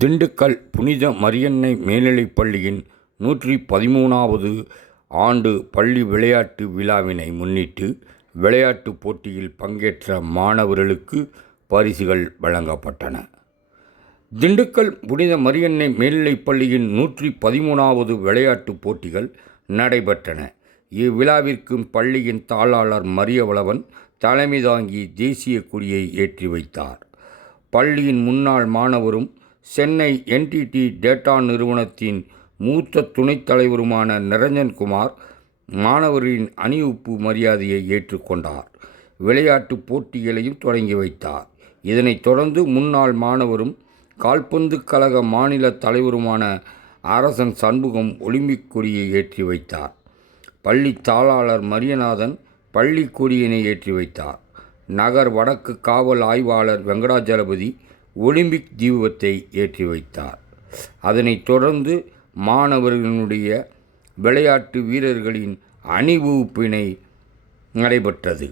திண்டுக்கல் புனித மரியன்னை மேல்நிலைப் பள்ளியின் நூற்றி பதிமூணாவது ஆண்டு பள்ளி விளையாட்டு விழாவினை முன்னிட்டு விளையாட்டுப் போட்டியில் பங்கேற்ற மாணவர்களுக்கு பரிசுகள் வழங்கப்பட்டன. திண்டுக்கல் புனித மரியன்னை மேல்நிலைப் பள்ளியின் நூற்றி பதிமூணாவது விளையாட்டுப் போட்டிகள் நடைபெற்றன. இவ்விழாவிற்கும் பள்ளியின் தாளாளர் மரியவளவன் தலைமை தாங்கி தேசிய கொடியை ஏற்றி வைத்தார். பள்ளியின் முன்னாள் மாணவரும் சென்னை என்டிடி டேட்டா நிறுவனத்தின் மூத்த துணைத் தலைவருமான நிரஞ்சன்குமார் மாணவரின் அணிவகுப்பு மரியாதையை ஏற்றுக்கொண்டார் விளையாட்டுப் போட்டிகளையும் தொடங்கி வைத்தார். இதனைத் தொடர்ந்து முன்னாள் மாணவரும் கால்பந்து கழக மாநில தலைவருமான அரசன் சண்முகம் ஒலிம்பிக் கொடியை ஏற்றி வைத்தார். பள்ளி தாளாளர் மரியநாதன் பள்ளி கொடியினை ஏற்றி வைத்தார். நகர் வடக்கு காவல் ஆய்வாளர் வெங்கடாஜலபதி ஒலிம்பிக் தீபத்தை ஏற்றி வைத்தார். அதனைத் தொடர்ந்து மாணவர்களுடைய விளையாட்டு வீரர்களின் அணிவகுப்பினை நடைபெற்றது.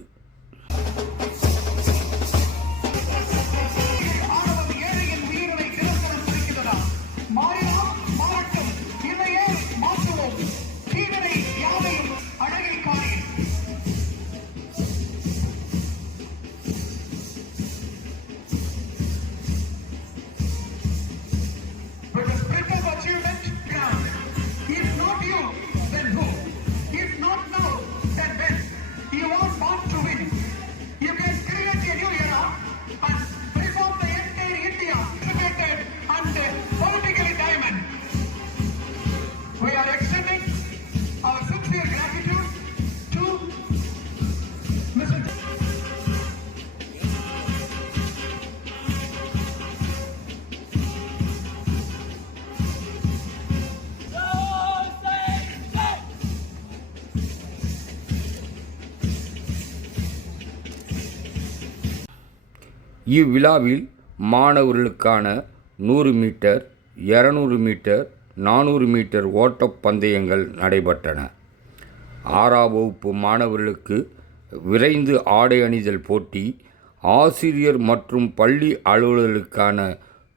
இவ்விழாவில் மாணவர்களுக்கான நூறு மீட்டர் இரநூறு மீட்டர் நானூறு மீட்டர் ஓட்டப் பந்தயங்கள் நடைபெற்றன. ஆறாம் வகுப்பு மாணவர்களுக்கு விரைந்து ஆடை அணிதல் போட்டி ஆசிரியர் மற்றும் பள்ளி அலுவலர்களுக்கான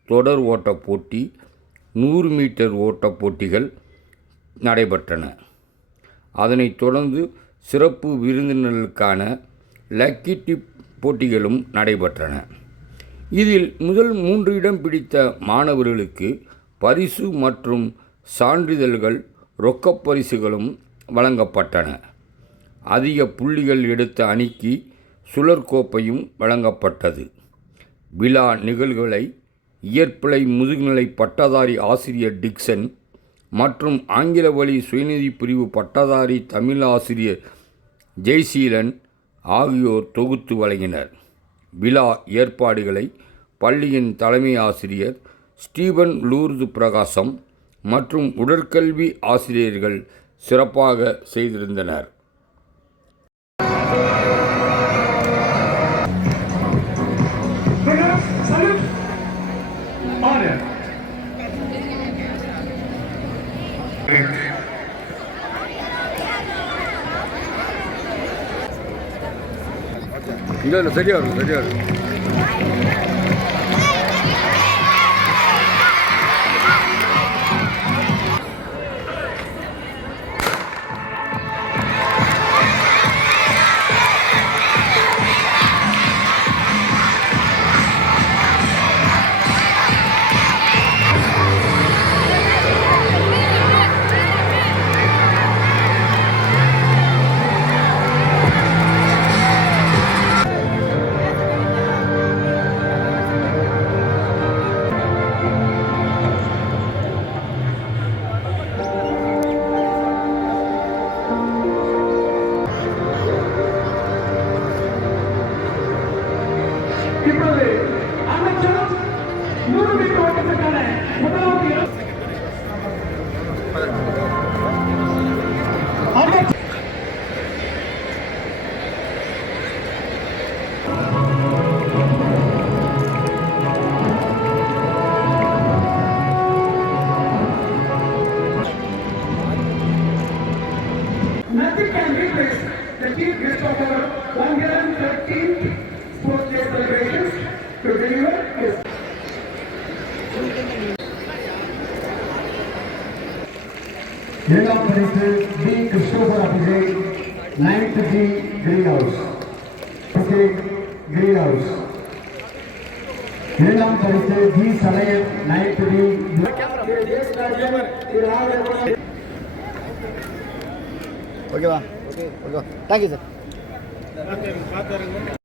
தொடர் ஓட்டப் போட்டி நூறு மீட்டர் ஓட்டப் போட்டிகள் நடைபெற்றன. அதனைத் தொடர்ந்து சிறப்பு விருந்தினர்களுக்கான லக்கி டிப் போட்டிகளும் நடைபெற்றன. இதில் முதல் மூன்று இடம் பிடித்த மாணவர்களுக்கு பரிசு மற்றும் சான்றிதழ்கள் ரொக்கப் பரிசுகளும் வழங்கப்பட்டன. அதிக புள்ளிகள் எடுத்த அணிக்கு சுழற்கோப்பையும் வழங்கப்பட்டது. விழா நிகழ்வுகளை இயற்பிழை முதுகுநிலை பட்டதாரி ஆசிரியர் டிக்சன் மற்றும் ஆங்கில வழி சுயநிதி பிரிவு பட்டதாரி தமிழ் ஆசிரியர் ஜெய்சீலன் ஆகியோர் தொகுத்து வழங்கினர். விழா ஏற்பாடுகளை பள்ளியின் தலைமை ஆசிரியர் ஸ்டீபன் லூர்து பிரகாசம் மற்றும் உடற்கல்வி ஆசிரியர்கள் சிறப்பாக செய்திருந்தனர் Thank you. இல்லை இல்லை சரியாக இருக்கும் சரியாக இருக்கும். ಕಿತ್ತಲ್ಲಿ ಆಮೇಲೆ ಮೂರು ಬಿಟ್ಟು ಹೊರಟಿದ್ದಾನೆ ಮೊದಲಾಗಿ Nothing can replace the chief guest of our 113th sports day celebration. to deliver his இரண்டாம் பரிசு B Christopher Abhijay ninth B green house green house இரண்டாம் பரிசு பி சலையர் நைன்த் பி ஓகேவா? Okay okay thank you sir